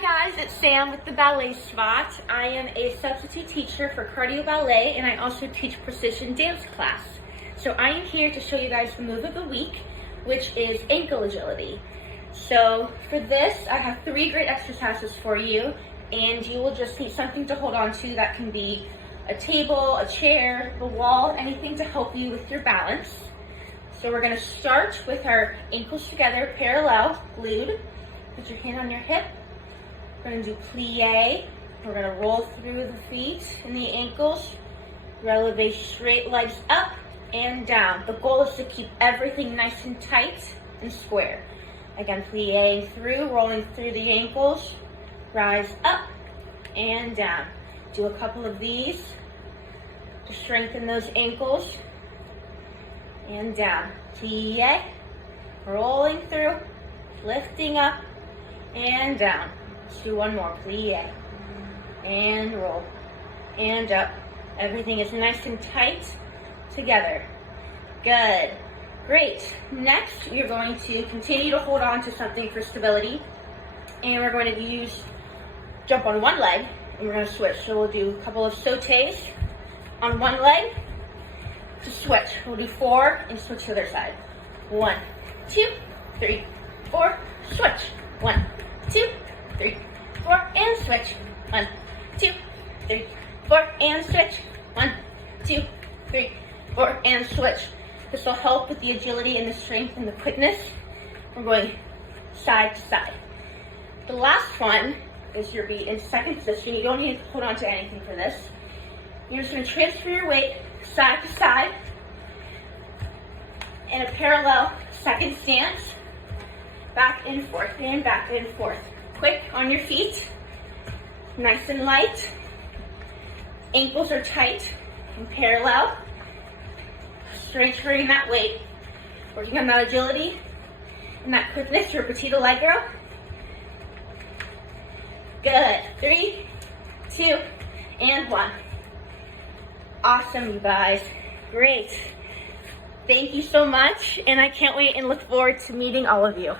Hi guys, it's Sam with the Ballet Spot. I am a substitute teacher for cardio ballet and I also teach precision dance class. So I am here to show you guys the move of the week, which is ankle agility. So for this, I have 3 great exercises for you, and you will just need something to hold on to. That can be a table, a chair, the wall, anything to help you with your balance. So we're gonna start with our ankles together, parallel, glued. Put your hand on your hip. We're gonna do plie. We're gonna roll through the feet and the ankles. Releve straight legs up and down. The goal is to keep everything nice and tight and square. Again, plie through, rolling through the ankles. Rise up and down. Do a couple of these to strengthen those ankles. And down. Plie, rolling through, lifting up and down. Let's do one more. Plie and roll and up. Everything is nice and tight together. Good. Great. Next, we are going to continue to hold on to something for stability, and we're going to jump on one leg, and we're going to switch. So we'll do a couple of sautés on one leg to switch. We'll do 4 and switch to the other side. 1, 2, 3, 4, switch. 1, 2, 3, 4, and switch. 1, 2, 3, 4, and switch. 1, 2, 3, 4, and switch. This will help with the agility and the strength and the quickness. We're going side to side. The last one is your beat in second position. You don't need to hold on to anything for this. You're just going to transfer your weight side to side in a parallel second stance. Back and forth, and back and forth. Quick on your feet, nice and light. Ankles are tight and parallel. Transferring that weight, working on that agility and that quickness. Your petite allegro. Good. 3, 2, and 1. Awesome, you guys. Great. Thank you so much, and I can't wait and look forward to meeting all of you.